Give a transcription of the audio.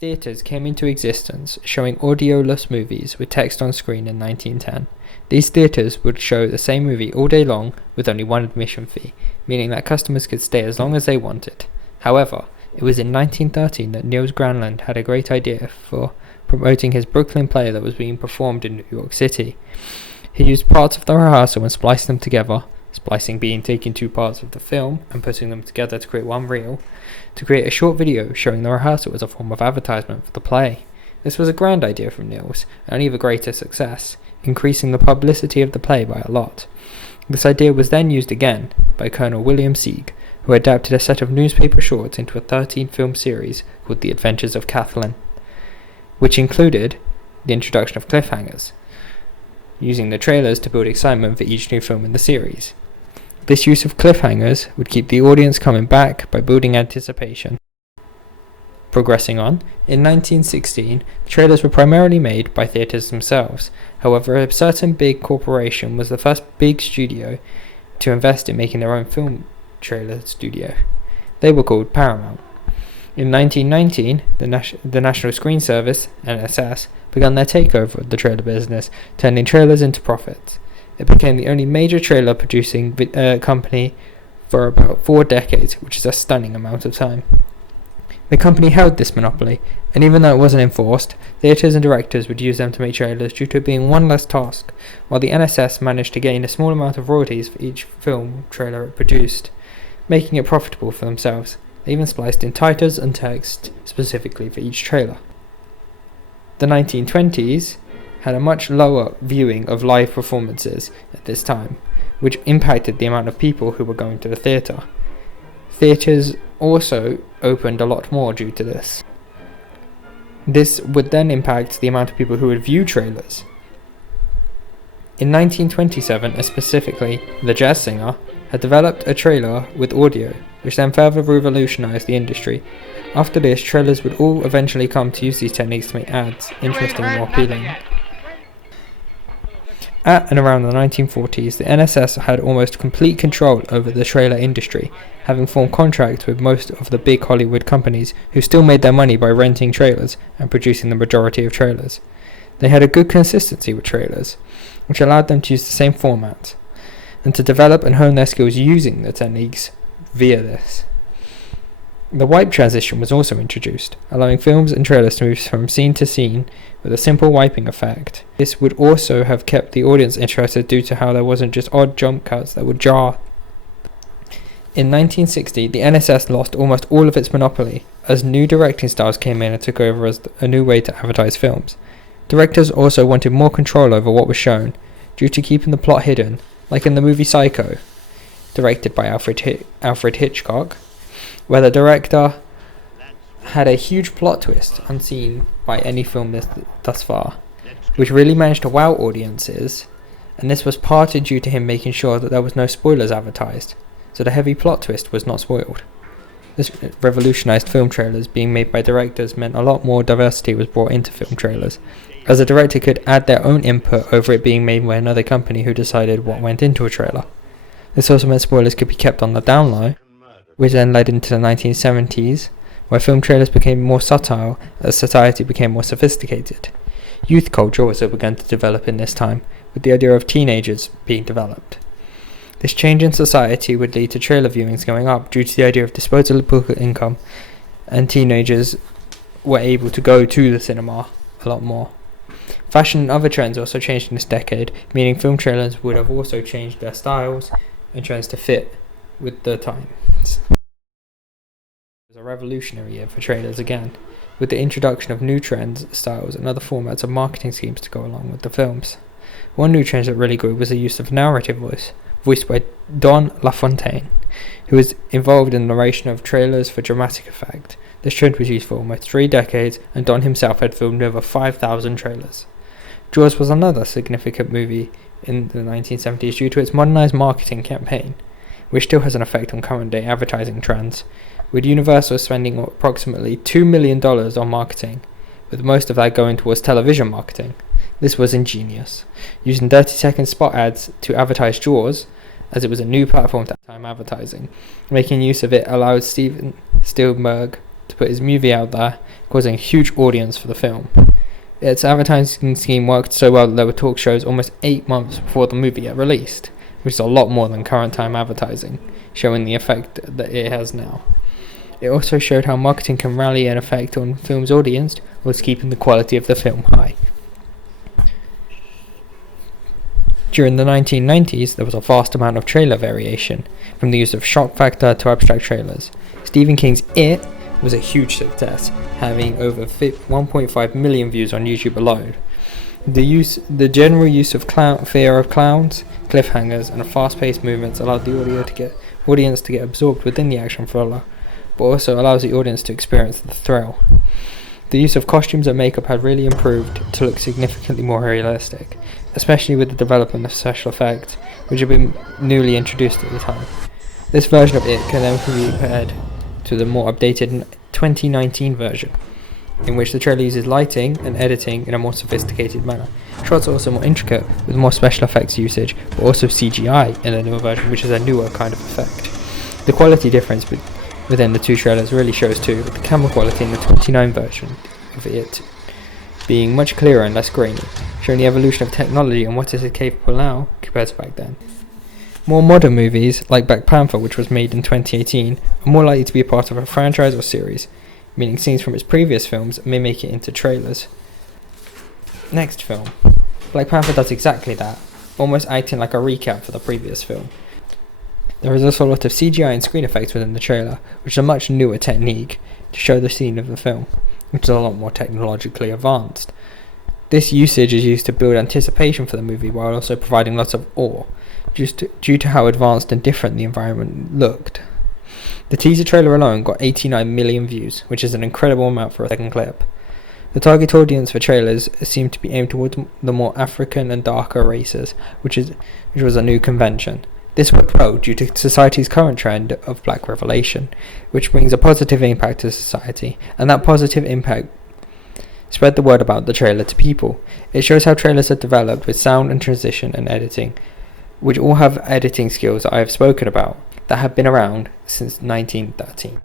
Theatres came into existence showing audioless movies with text on screen in 1910. These theatres would show the same movie all day long with only one admission fee, meaning that customers could stay as long as they wanted. However, it was in 1913 that Niels Granlund had a great idea for promoting his Brooklyn play that was being performed in New York City. He used parts of the rehearsal and spliced them together, splicing being taking two parts of the film and putting them together to create one reel, to create a short video showing the rehearsal as a form of advertisement for the play. This was a grand idea from Niels, and an even greater success, increasing the publicity of the play by a lot. This idea was then used again by Colonel William Sieg, who adapted a set of newspaper shorts into a 13-film series called The Adventures of Kathleen, which included the introduction of cliffhangers, using the trailers to build excitement for each new film in the series. This use of cliffhangers would keep the audience coming back by building anticipation. Progressing on, in 1916, trailers were primarily made by theatres themselves. However, a certain big corporation was the first big studio to invest in making their own film trailer studio. They were called Paramount. In 1919, the National Screen Service, NSS, began their takeover of the trailer business, turning trailers into profits. It became the only major trailer producing company for about 4 decades, which is a stunning amount of time. The company held this monopoly, and even though it wasn't enforced, theatres and directors would use them to make trailers due to it being one less task, while the NSS managed to gain a small amount of royalties for each film trailer it produced, making it profitable for themselves. They even spliced in titles and text specifically for each trailer. The 1920s had a much lower viewing of live performances at this time, which impacted the amount of people who were going to the theatre. Theatres also opened a lot more due to this. This would then impact the amount of people who would view trailers. In 1927, specifically, The Jazz Singer had developed a trailer with audio, which then further revolutionized the industry. After this, trailers would all eventually come to use these techniques to make ads interesting and more appealing. At and around the 1940s, the NSS had almost complete control over the trailer industry, having formed contracts with most of the big Hollywood companies who still made their money by renting trailers and producing the majority of trailers. They had a good consistency with trailers, which allowed them to use the same format, and to develop and hone their skills using the techniques via this. The wipe transition was also introduced, allowing films and trailers to move from scene to scene with a simple wiping effect. This would also have kept the audience interested due to how there wasn't just odd jump cuts that would jar. In 1960, the NSS lost almost all of its monopoly, as new directing styles came in and took over as a new way to advertise films. Directors also wanted more control over what was shown, due to keeping the plot hidden, like in the movie Psycho, directed by Alfred Hitchcock, where the director had a huge plot twist unseen by any film thus far, which really managed to wow audiences, and this was partly due to him making sure that there was no spoilers advertised, so the heavy plot twist was not spoiled. This revolutionized film trailers being made by directors meant a lot more diversity was brought into film trailers, as a director could add their own input over it being made by another company who decided what went into a trailer. This also meant spoilers could be kept on the down low, which then led into the 1970s, where film trailers became more subtle as society became more sophisticated. Youth culture also began to develop in this time, with the idea of teenagers being developed. This change in society would lead to trailer viewings going up due to the idea of disposable income, and teenagers were able to go to the cinema a lot more. Fashion and other trends also changed in this decade, meaning film trailers would have also changed their styles and trends to fit with the times. It was a revolutionary year for trailers again, with the introduction of new trends, styles, and other formats of marketing schemes to go along with the films. One new trend that really grew was the use of narrative voice, voiced by Don LaFontaine, who was involved in the narration of trailers for dramatic effect. This trend was used for almost 3 decades, and Don himself had filmed over 5,000 trailers. Jaws was another significant movie in the 1970s due to its modernized marketing campaign, which still has an effect on current day advertising trends, with Universal spending approximately $2 million on marketing, with most of that going towards television marketing. This was ingenious, using 30-second spot ads to advertise Jaws, as it was a new platform at that time advertising. Making use of it allowed Steven Spielberg to put his movie out there, causing a huge audience for the film. Its advertising scheme worked so well that there were talk shows almost 8 months before the movie got released, which is a lot more than current time advertising, showing the effect that it has now. It also showed how marketing can rally an effect on film's audience whilst keeping the quality of the film high. During the 1990s, there was a vast amount of trailer variation, from the use of shock factor to abstract trailers. Stephen King's It was a huge success, having over 1.5 million views on YouTube alone. The general use of fear of clowns, cliffhangers, and fast-paced movements allowed the audience to get absorbed within the action thriller, but also allows the audience to experience the thrill. The use of costumes and makeup had really improved to look significantly more realistic, especially with the development of special effects, which had been newly introduced at the time. This version of It can then be compared to the more updated 2019 version, in which the trailer uses lighting and editing in a more sophisticated manner. Shots are also more intricate, with more special effects usage, but also CGI in the newer version, which is a newer kind of effect. The quality difference within the two trailers really shows too, with the camera quality in the 29 version of It being much clearer and less grainy, showing the evolution of technology and what is capable now compared to back then. More modern movies, like Black Panther, which was made in 2018, are more likely to be a part of a franchise or series, meaning scenes from its previous films may make it into trailers. Next film. Black Panther does exactly that, almost acting like a recap for the previous film. There is also a lot of CGI and screen effects within the trailer, which is a much newer technique to show the scene of the film, which is a lot more technologically advanced. This usage is used to build anticipation for the movie while also providing lots of awe, due to how advanced and different the environment looked. The teaser trailer alone got 89 million views, which is an incredible amount for a second clip. The target audience for trailers seemed to be aimed towards the more African and darker races, which was a new convention. This worked well due to society's current trend of black revelation, which brings a positive impact to society, and that positive impact spread the word about the trailer to people. It shows how trailers are developed with sound and transition and editing, which all have editing skills that I have spoken about that have been around since 1913.